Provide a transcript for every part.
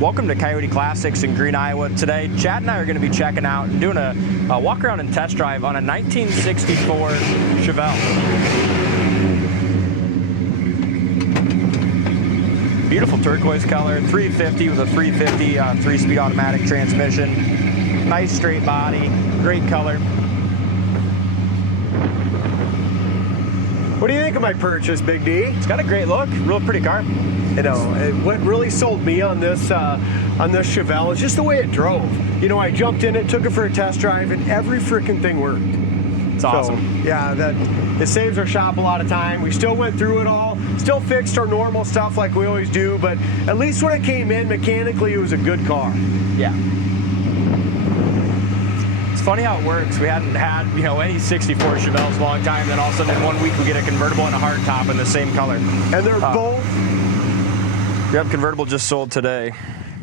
Welcome to Coyote Classics in Green, Iowa. Today, Chad and I are going to be checking out and doing a walk around and test drive on a 1964 Chevelle. Beautiful turquoise color, 350 with a 350 3-speed automatic transmission. Nice straight body, great color. What do you think of my purchase, Big D? It's got a great look, real pretty car. You know, what really sold me on this Chevelle is just the way it drove. You know, I jumped in it, took it for a test drive, and every freaking thing worked. It's awesome. So, yeah, it saves our shop a lot of time. We still went through it all, still fixed our normal stuff like we always do, but at least when it came in, mechanically, it was a good car. Yeah. It's funny how it works. We hadn't had, you know, any 64 Chevelles a long time, then all of a sudden in 1 week we get a convertible and a hardtop in the same color. And they're both... Yep, convertible just sold today.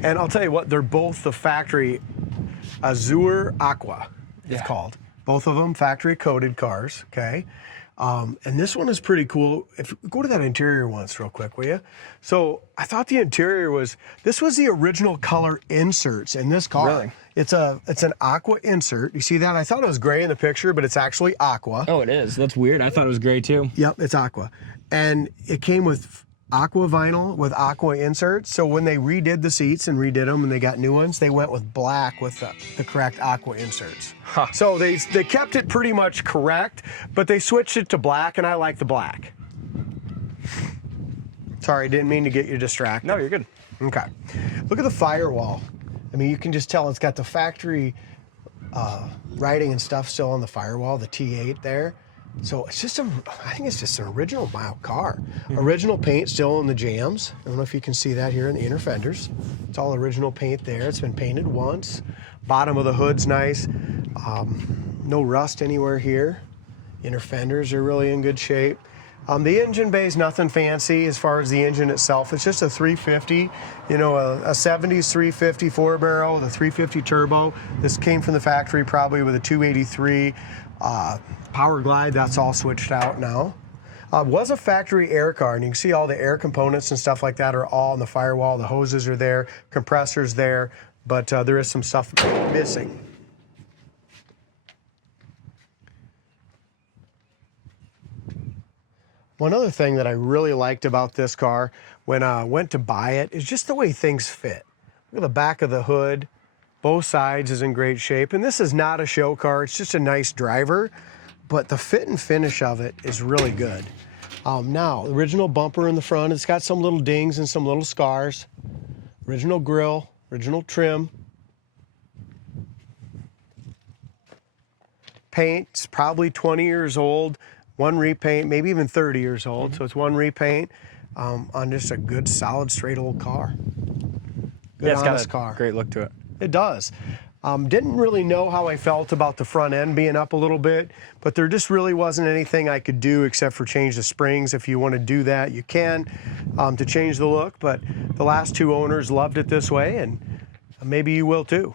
And I'll tell you what, they're both the factory Azure Aqua, it's called. Both of them factory coated cars, okay? And this one is pretty cool. If go to that interior once real quick, will you? So I thought the interior this was the original color inserts in this car. Really? It's an aqua insert. You see that? I thought it was gray in the picture, but it's actually aqua. Oh, it is. That's weird. I thought it was gray too. Yep, it's aqua. And it came with aqua vinyl with aqua inserts. So when they redid the seats and redid them and they got new ones, they went with black with the correct aqua inserts. Huh. So they kept it pretty much correct, but they switched it to black, and I like the black. Sorry, didn't mean to get you distracted. No, you're good. Okay. Look at the firewall. I mean, you can just tell it's got the factory writing and stuff still on the firewall, the T8 there. So it's just I think it's just an original mild car. Original paint still in the jams. I don't know if you can see that here in the inner fenders. It's all original paint there. It's been painted once. Bottom of the hood's nice. No rust anywhere here. Inner fenders are really in good shape. The engine bay is nothing fancy as far as the engine itself. It's just a 350, you know, a 70s 350 4-barrel with a 350 turbo. This came from the factory probably with a 283 Power Glide. That's all switched out now. Was a factory air car, and you can see all the air components and stuff like that are all on the firewall. The hoses are there, compressors there, but there is some stuff missing. One other thing that I really liked about this car when I went to buy it is just the way things fit. Look at the back of the hood. Both sides is in great shape. And this is not a show car. It's just a nice driver. But the fit and finish of it is really good. Now, original bumper in the front. It's got some little dings and some little scars. Original grille, original trim. Paint's probably 20 years old. One repaint, maybe even 30 years old. So it's one repaint on just a good, solid, straight old car. Good, it's got a car. Great look to it. It does. Didn't really know how I felt about the front end being up a little bit, but there just really wasn't anything I could do except for change the springs. If you want to do that, you can to change the look, but the last two owners loved it this way, and maybe you will too.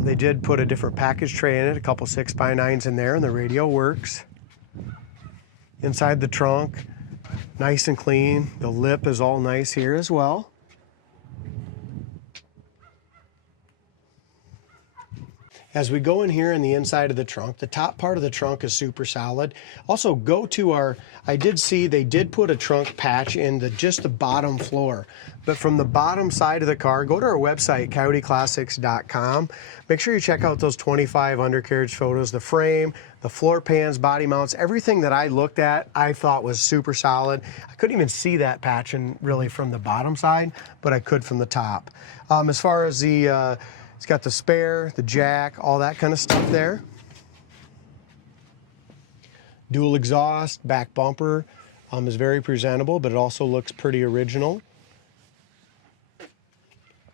They did put a different package tray in it, a couple 6x9s in there, and the radio works. Inside the trunk, nice and clean. The lip is all nice here as well. As we go in here in the inside of the trunk, the top part of the trunk is super solid. Also, go to I did see they did put a trunk patch in just the bottom floor. But from the bottom side of the car, go to our website, coyoteclassics.com. Make sure you check out those 25 undercarriage photos, the frame, the floor pans, body mounts, everything that I looked at, I thought was super solid. I couldn't even see that patch really from the bottom side, but I could from the top. As far as it's got the spare, the jack, all that kind of stuff there. Dual exhaust, back bumper is very presentable, but it also looks pretty original.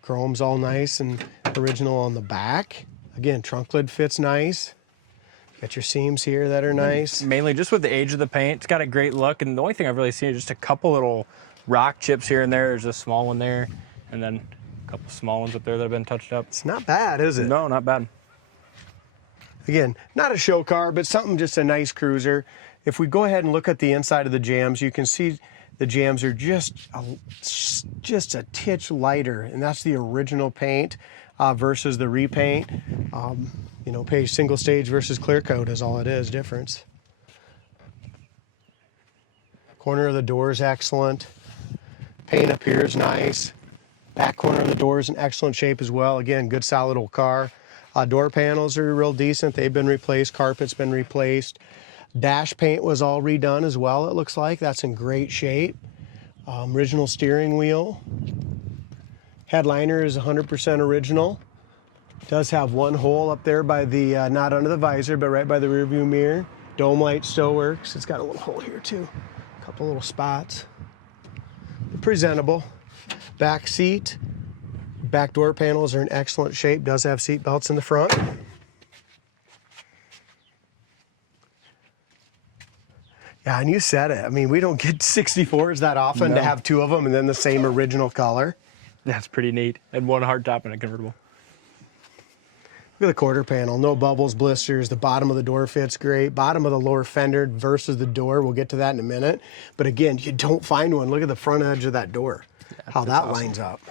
Chrome's all nice and original on the back. Again, trunk lid fits nice. Got your seams here that are nice. Mainly just with the age of the paint, it's got a great look, and the only thing I've really seen is just a couple little rock chips here and there. There's a small one there, and then a couple small ones up there that have been touched up. It's not bad, is it? No, not bad. Again, not a show car, but something just a nice cruiser. If we go ahead and look at the inside of the jams, you can see The jambs are just a titch lighter, and that's the original paint versus the repaint. You know, page single stage versus clear coat is all it is difference. Corner of the door is excellent. Paint up here is nice. Back corner of the door is in excellent shape as well. Again, good solid old car. Door panels are real decent. They've been replaced. Carpet's been replaced. Dash paint was all redone as well, it looks like. That's in great shape. Original steering wheel. Headliner is 100% original. Does have one hole up there by the, not under the visor, but right by the rear view mirror. Dome light still works. It's got a little hole here too. A couple little spots. Presentable. Back seat. Back door panels are in excellent shape. Does have seat belts in the front. Yeah, and you said it. I mean, we don't get 64s that often to have two of them and then the same original color. That's pretty neat. And one hardtop and a convertible. Look at the quarter panel. No bubbles, blisters. The bottom of the door fits great. Bottom of the lower fender versus the door. We'll get to that in a minute. But again, you don't find one. Look at the front edge of that door. Yeah, how that awesome. Lines up.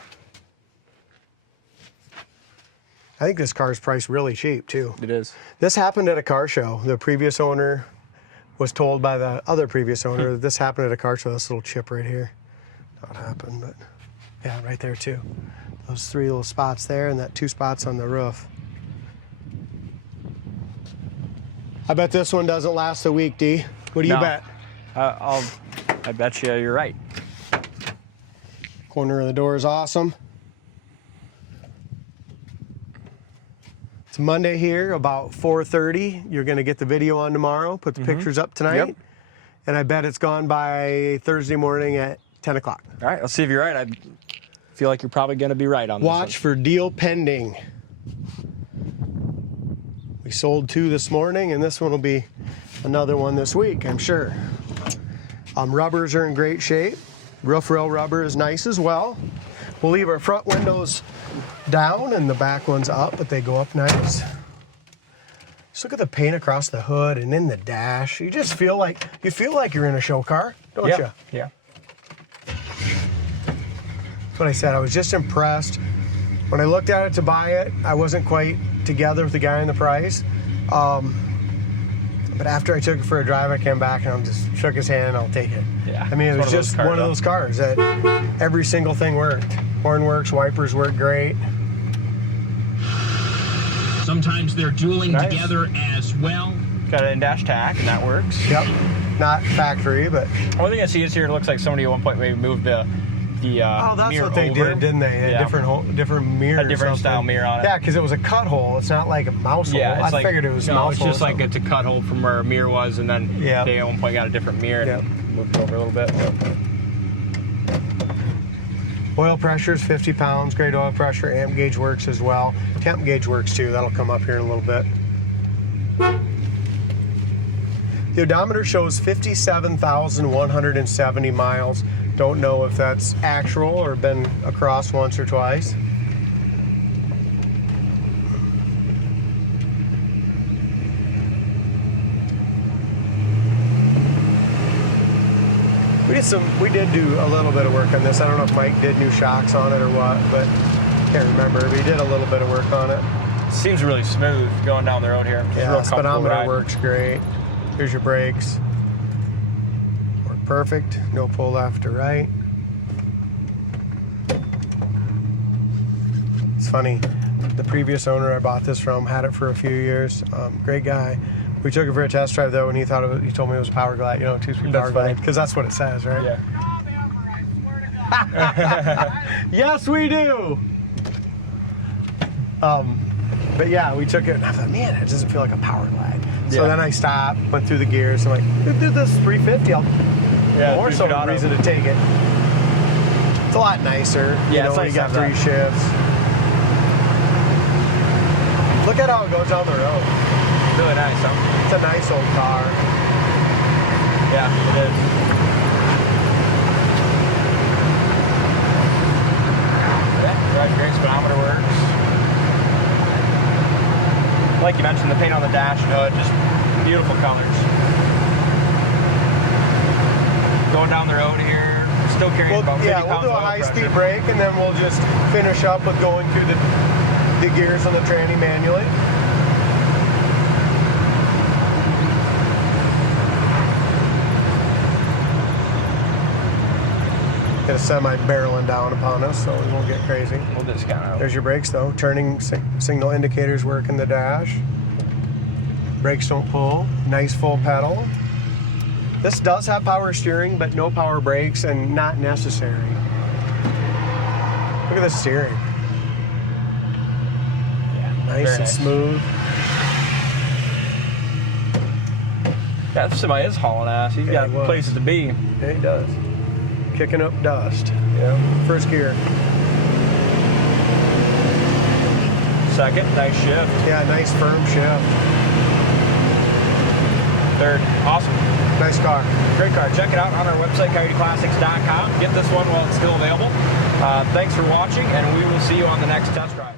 I think this car's priced really cheap, too. It is. This happened at a car show. The previous owner was told by the other previous owner that this happened at a car show. This little chip right here. Not happened, but yeah, right there too. Those three little spots there and that two spots on the roof. I bet this one doesn't last a week, D. What do you bet? I bet you you're right. Corner of the door is awesome. It's Monday here, about 4:30. You're going to get the video on tomorrow, put the pictures up tonight. Yep. And I bet it's gone by Thursday morning at 10 o'clock. All right, let's see if you're right. I feel like you're probably going to be right on this. Watch for deal pending. We sold 2 this morning, and this one will be another one this week, I'm sure. Rubbers are in great shape. Roof rail rubber is nice as well. We'll leave our front windows down and the back ones up, but they go up nice. Just look at the paint across the hood and in the dash. You just feel like you're in a show car, don't you? Yeah. That's what I said. I was just impressed. When I looked at it to buy it, I wasn't quite together with the guy on the price. But after I took it for a drive, I came back and I just shook his hand and I'll take it. Yeah. I mean, it was just one of those cars that every single thing worked. Horn works, wipers work great. Sometimes they're dueling together as well. Got an in-dash tack, and that works. Yep. Not factory, but... One thing I see is here, it looks like somebody at one point maybe moved the oh, that's mirror what they over. did, didn't they? They had different mirror. A different style mirror on it. Yeah, because it was a cut hole. It's not like a mouse hole. I figured it was mouse hole. It's just like it's a cut hole from where a mirror was, and then they at one point got a different mirror and moved it over a little bit. Oil pressure is 50 pounds. Great oil pressure. Amp gauge works as well. Temp gauge works too. That'll come up here in a little bit. The odometer shows 57,170 miles. Don't know if that's actual or been across once or twice. We did do a little bit of work on this. I don't know if Mike did new shocks on it or what, but can't remember. We did a little bit of work on it. Seems really smooth going down the road here. Yeah, the speedometer works great. Here's your brakes. Work perfect. No pull left or right. It's funny. The previous owner I bought this from had it for a few years. Great guy. We took it for a test drive though, and he thought he told me it was power glide, 2-speed power glide, because that's what it says, right? Yeah. Yes, we do. But yeah, we took it, and I thought, man, it doesn't feel like a power glide. So then I stopped, went through the gears. I'm like, dude, this is 350. More so a reason to take it. It's a lot nicer. Yeah, it's nice. You got 3 shifts. Look at how it goes down the road. Really nice, huh? It's a nice old car. Yeah, it is. Yeah, great speedometer works. Like you mentioned, the paint on the dash and hood, just beautiful colors. going down the road here. Still carrying about 50 yeah, we'll pounds do a of oil high-speed pressure. brake, and then we'll just finish up with going through the gears on the tranny manually. Got a semi barreling down upon us, so we won't get crazy. We'll just kind of. There's your brakes, though. Turning signal indicators work in the dash. Brakes don't pull. Nice full pedal. This does have power steering, but no power brakes, and not necessary. Look at the steering. Yeah, Nice very and smooth. Yeah, this semi is hauling ass. He's Yeah, got he was. places to be. Yeah, he does. Kicking up dust. Yeah. First gear. Second, nice shift. Yeah, nice firm shift. Third, awesome. Nice car. Great car. Check it out on our website, coyoteclassics.com. Get this one while it's still available. Thanks for watching, and we will see you on the next test drive.